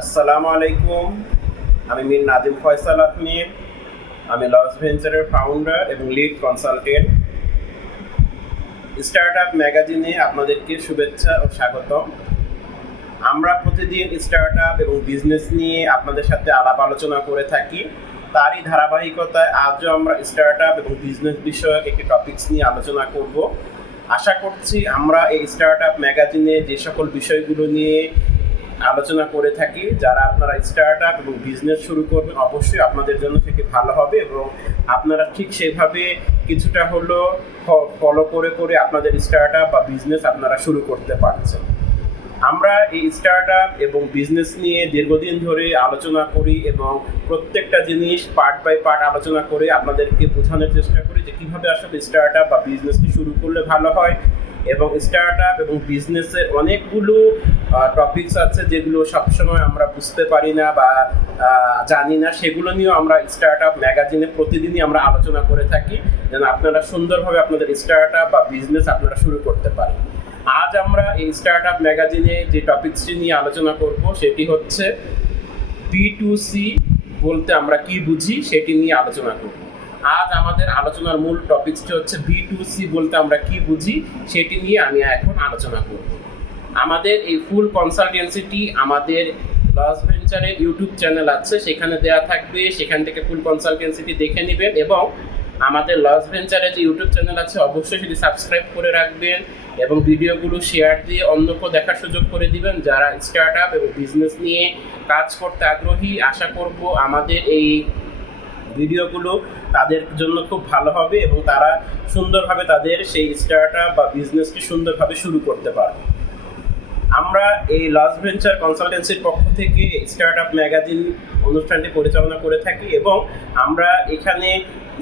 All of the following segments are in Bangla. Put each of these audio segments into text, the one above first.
আসসালামু আলাইকুম। আমি মীর নাদিম ফয়সাল আহমেদ। আমি লস ভেঞ্চারের ফাউন্ডার এবং লিড কনসালটেন্ট স্টার্ট আপ ম্যাগাজিনে আপনাদেরকে শুভেচ্ছা ও স্বাগতম। আমরা প্রতিদিন স্টার্ট আপ এবং বিজনেস নিয়ে আপনাদের সাথে আলাপ আলোচনা করে থাকি। তারই ধারাবাহিকতায় আজও আমরা স্টার্ট আপ এবং বিজনেস বিষয়ক একটি টপিকস নিয়ে আলোচনা করব। আশা করছি আমরা এই স্টার্ট আপ ম্যাগাজিনে যে সকল বিষয়গুলো নিয়ে আলোচনা করে থাকি, যারা আপনারা স্টার্ট আপ এবং বিজনেস শুরু করবেন, অবশ্যই আপনাদের জন্য সেটি ভালো হবে এবং আপনারা ঠিক সেভাবে কিছুটা হলো ফলো করে করে আপনাদের স্টার্ট আপ বা বিজনেস আপনারা শুরু করতে পারছেন। আমরা এই স্টার্ট আপ এবং বিজনেস নিয়ে দীর্ঘদিন ধরে আলোচনা করি এবং প্রত্যেকটা জিনিস পার্ট বাই পার্ট আলোচনা করে আপনাদেরকে বোঝানোর চেষ্টা করি যে কীভাবে আসলে স্টার্ট আপ বা বিজনেসটি শুরু করলে ভালো হয় এবং স্টার্ট আপ এবং বিজনেসের অনেকগুলো টপিকস আছে যেগুলো সবসময় আমরা বুঝতে পারি না বা জানি না। সেগুলো নিয়েও আমরা স্টার্ট আপ ম্যাগাজিনে প্রতিদিনই আমরা আলোচনা করে থাকি। যেন আপনারা সুন্দরভাবে আপনাদের স্টার্ট আপ বা বিজনেস আপনারা শুরু করতে পারেন। আজ আমরা এই স্টার্ট আপ ম্যাগাজিনে যে টপিকসটি নিয়ে আলোচনা করব, সেটি হচ্ছে বি টু সি বলতে আমরা কি বুঝি, সেটি নিয়ে আলোচনা করব। আজ আমাদের আলোচনার মূল টপিকসটি হচ্ছে বি টু সি বলতে আমরা কি বুঝি, সেটি নিয়ে আমি এখন আলোচনা করব। আমাদের এই ফুল কনসালটেন্সিটি আমাদের লস ভেঞ্চারের ইউটিউব চ্যানেল আছে, সেখানে দেওয়া থাকবে, সেখান থেকে ফুল কনসালটেন্সিটি দেখে নেবেন এবং আমাদের লস ভেঞ্চারের যে ইউটিউব চ্যানেল আছে, অবশ্যই সেটি সাবস্ক্রাইব করে রাখবেন এবং ভিডিওগুলো শেয়ার দিয়ে অন্যকেও দেখার সুযোগ করে দিবেন। যারা স্টার্ট আপ এবং বিজনেস নিয়ে কাজ করতে আগ্রহী, আশা করব আমাদের এই ভিডিওগুলো তাদের জন্য খুব ভালো হবে এবং তারা সুন্দরভাবে তাদের সেই স্টার্ট আপ বা বিজনেসকে সুন্দরভাবে শুরু করতে পারবে। আমরা এই লস ভেঞ্চার কনসালটেন্সির পক্ষ থেকে স্টার্ট আপ ম্যাগাজিন অনুষ্ঠানটি পরিচালনা করে থাকি এবং আমরা এখানে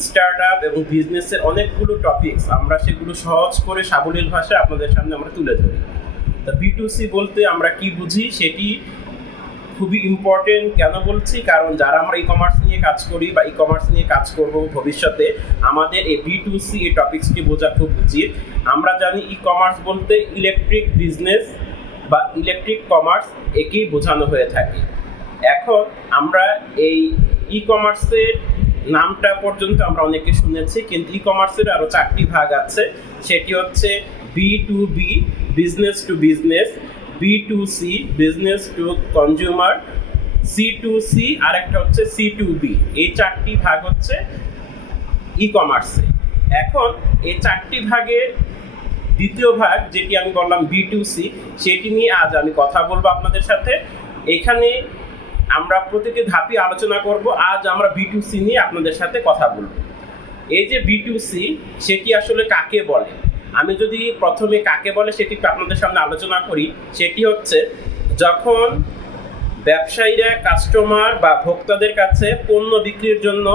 স্টার্ট আপ এবং বিজনেসের অনেকগুলো টপিকস আমরা সেগুলো সহজ করে সাবলীল ভাষায় আপনাদের সামনে আমরা তুলে ধরি। তা বি টু সি বলতে আমরা কি বুঝি সেটি খুবই ইম্পর্টেন্ট কেন বলছি? কারণ যারা আমরা ই কমার্স নিয়ে কাজ করি বা ই কমার্স নিয়ে কাজ করব ভবিষ্যতে, আমাদের এই বি টু সি এই টপিক্সটি বোঝা খুব উচিত। আমরা জানি ই কমার্স বলতে ইলেকট্রিক বিজনেস বা ইলেকট্রিক কমার্স একেই বোঝানো হয়ে থাকে। এখন আমরা এই ই কমার্সের নামটা পর্যন্ত আমরা অনেকে শুনেছি, কিন্তু ই কমার্সের আরও চারটি ভাগ আছে। সেটি হচ্ছে B to B business to business B to C business to consumer C to C আর একটা হচ্ছে সি টু বি এই চারটি ভাগ হচ্ছে ই কমার্সে এখন এই চারটি ভাগের দ্বিতীয় ভাগ, যেটি আমি বললাম বি টু সি সেটি নিয়ে আজ আমি কথা বলব আপনাদের সাথে। এখানে আমরা প্রতিটি ধাপই আলোচনা করব, আজ আমরা বি টু সি নিয়ে আপনাদের সাথে কথা বলব। এই যে বি টু সি সেটি আসলে কাকে বলে? আমি যদি প্রথমে কাকে বলে সেটি একটু আপনাদের সামনে আলোচনা করি, সেটি হচ্ছে যখন ব্যবসায়ীরা কাস্টমার বা ভোক্তাদের কাছে পণ্য বিক্রির জন্য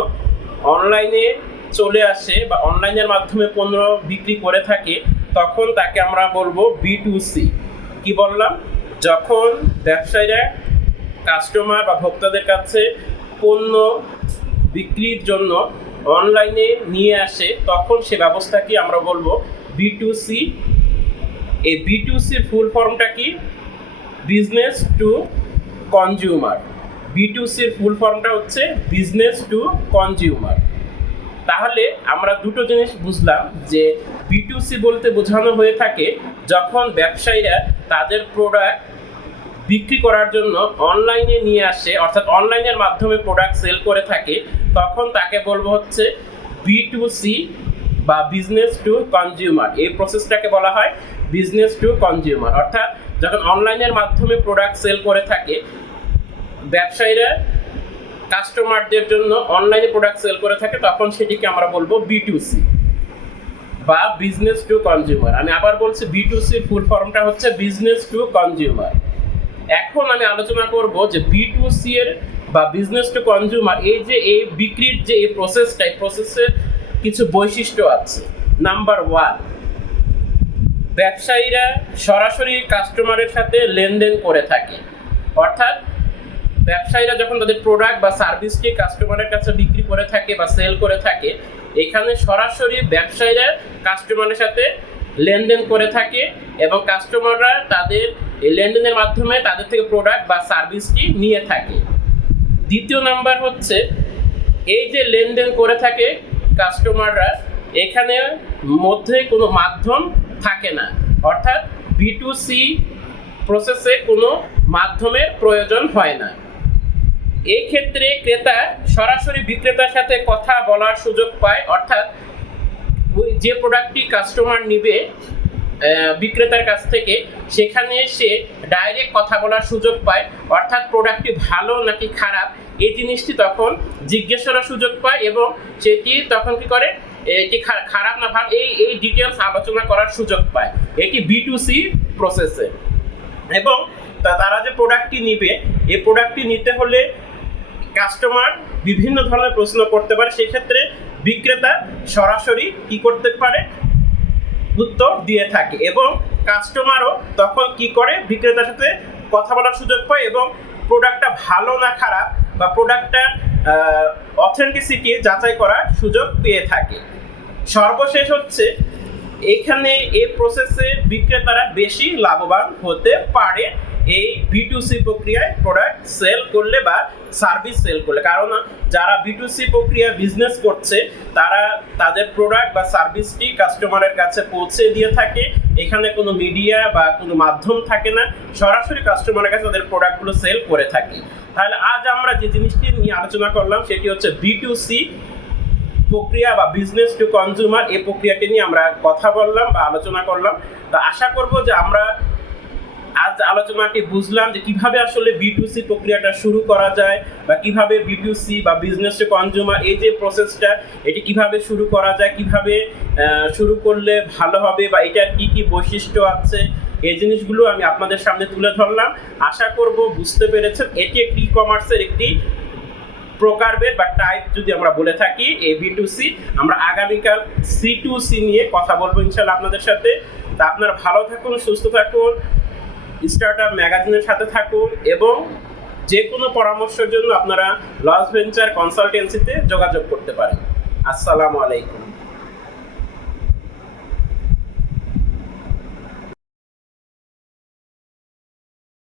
অনলাইনে চলে আসে বা অনলাইনের মাধ্যমে পণ্য বিক্রি করে থাকে, তখন তাকে আমরা বলব বি টু সি কি বললাম? যখন ব্যবসায়ীরা কাস্টমার বা ভোক্তাদের কাছে পণ্য বিক্রির জন্য অনলাইনে নিয়ে আসে, তখন সে ব্যবস্থাকে আমরা বলব বি টু সি এই বি টু সির ফুল ফর্মটা কি? Business to consumer B to sir full ফর্মটা হচ্ছে বিজনেস টু কনজিউমার তাহলে আমরা দুটো জিনিস বুঝলাম যে বি টু সি বলতে বোঝানো হয়ে থাকে যখন ব্যবসায়ীরা তাদের প্রোডাক্ট বিক্রি করার জন্য অনলাইনে নিয়ে আসে, অর্থাৎ অনলাইনের মাধ্যমে প্রোডাক্ট সেল করে থাকে, তখন তাকে বলব হচ্ছে বি টু সি বা বিজনেস টু কনজিউমার এই প্রসেসটাকে বলা হয় বিজনেস টু কনজিউমার অর্থাৎ যখন অনলাইনের মাধ্যমে প্রোডাক্ট সেল করে থাকে, ব্যবসায়ীরা কাস্টমারদের জন্য অনলাইনে প্রোডাক্ট সেল করে থাকে, তখন সেটিকে আমরা বলব বি টু সি বা বিজনেস টু কনজিউমার আমি আবার বলছি বি টু সির ফুল ফর্মটা হচ্ছে বিজনেস টু কনজিউমার এখন আমি আলোচনা করব যে বি টু সি এর বা বিজনেস টু কনজিউমার এই যে এই বিক্রির যে এই প্রসেসটা এই প্রসেসের কিছু বৈশিষ্ট্য আছে। নাম্বার ওয়ান ব্যবসায়ীরা সরাসরি কাস্টমারের সাথে লেনদেন করে থাকে। অর্থাৎ ব্যবসায়ীরা যখন তাদের প্রোডাক্ট বা সার্ভিসকে কাস্টমারের কাছে বিক্রি করে থাকে বা সেল করে থাকে, এখানে সরাসরি ব্যবসায়ীরা কাস্টমারের সাথে লেনদেন করে থাকে এবং কাস্টমাররা তাদের লেনদেনের মাধ্যমে তাদের থেকে প্রোডাক্ট বা সার্ভিসটি নিয়ে থাকে। দ্বিতীয় নাম্বার হচ্ছে, এই যে লেনদেন করে থাকে কাস্টমাররা এখানে মধ্যে কোনো মাধ্যম থাকে না। অর্থাৎ বি টু সি প্রসেসে কোনো মাধ্যমের প্রয়োজন হয় না। এই ক্ষেত্রে ক্রেতা সরাসরি বিক্রেতার সাথে কথা বলার সুযোগ পায়। অর্থাৎ যে প্রোডাক্টটি কাস্টমার নিবে বিক্রেতার কাছ থেকে, সেখানে সে ডাইরেক্ট কথা বলার সুযোগ পায়। অর্থাৎ প্রোডাক্টটি ভালো নাকি খারাপ এই জিনিসটি তখন জিজ্ঞেস করার সুযোগ পায় এবং সেটি তখন কি করে? এটি খারাপ না ভালো এই এই ডিটেলস আলোচনা করার সুযোগ পায়। এটি বি টু সি প্রসেসে এবং তারা যে প্রোডাক্টটি নিবে, এই প্রোডাক্টটি নিতে হলে কাস্টমার বিভিন্ন ধরনের প্রশ্ন করতে পারে। সেক্ষেত্রে বিক্রেতা সরাসরি কি করতে পারে? উত্তর দিয়ে থাকে এবং কাস্টমারও তখন কি করে? বিক্রেতার সাথে কথা বলার সুযোগ পায় এবং প্রোডাক্টটা ভালো না খারাপ বা প্রোডাক্টটার অথেন্টিসিটি যাচাই করার সুযোগ পেয়ে থাকে। সর্বশেষ হচ্ছে, এখানে এই প্রসেসে বিক্রেতারা বেশি লাভবান হতে পারে এই বিটুসি প্রক্রিয়ায় প্রোডাক্ট সেল করলে বা সার্ভিস সেল করলে। কারণ যারা বিটুসি প্রক্রিয়া বিজনেস করছে, তারা তাদের প্রোডাক্ট বা সার্ভিসটি কাস্টমারের কাছে পৌঁছে দিয়ে থাকে। এখানে কোনো মিডিয়া বা কোনো মাধ্যম থাকে না। সরাসরি কাস্টমারের কাছে তাদের প্রোডাক্টগুলো সেল করে থাকে। তাহলে আজ আমরা যে জিনিসটি নিয়ে আলোচনা করলাম, সেটি হচ্ছে বিটুসি প্রক্রিয়া বা বিজনেস টু কনজিউমার এই প্রক্রিয়াকে নিয়ে আমরা কথা বললাম বা আলোচনা করলাম। তো আশা করব যে আমরা আজ আলোচনাটি বুঝলাম যে কীভাবে আসলে বিটুসি প্রক্রিয়াটা শুরু করা যায় বা কীভাবে বিটুসি বা বিজনেস টু কনজিউমার এই যে প্রসেসটা এটি কীভাবে শুরু করা যায়, কীভাবে শুরু করলে ভালো হবে বা এটার কি কি বৈশিষ্ট্য আছে, এই জিনিসগুলো আমি আপনাদের সামনে তুলে ধরলাম। আশা করব বুঝতে পেরেছেন, এটি একটি ই কমার্সের একটি প্রকারভেদ বা টাইপ যদি আমরা বলে থাকি এ বি টু সি আমরা আগামীকাল সি টু সি নিয়ে কথা বলব ইনশাল্লাহ আপনাদের সাথে। তা আপনারা ভালো থাকুন, সুস্থ থাকুন স্টার্ট আপ ম্যাগাজিনের সাথে থাকুন এবং যে কোনো পরামর্শের জন্য আপনারা লস ভেঞ্চার কনসালটেন্সিতে যোগাযোগ করতে পারেন। আসসালামু আলাইকুম।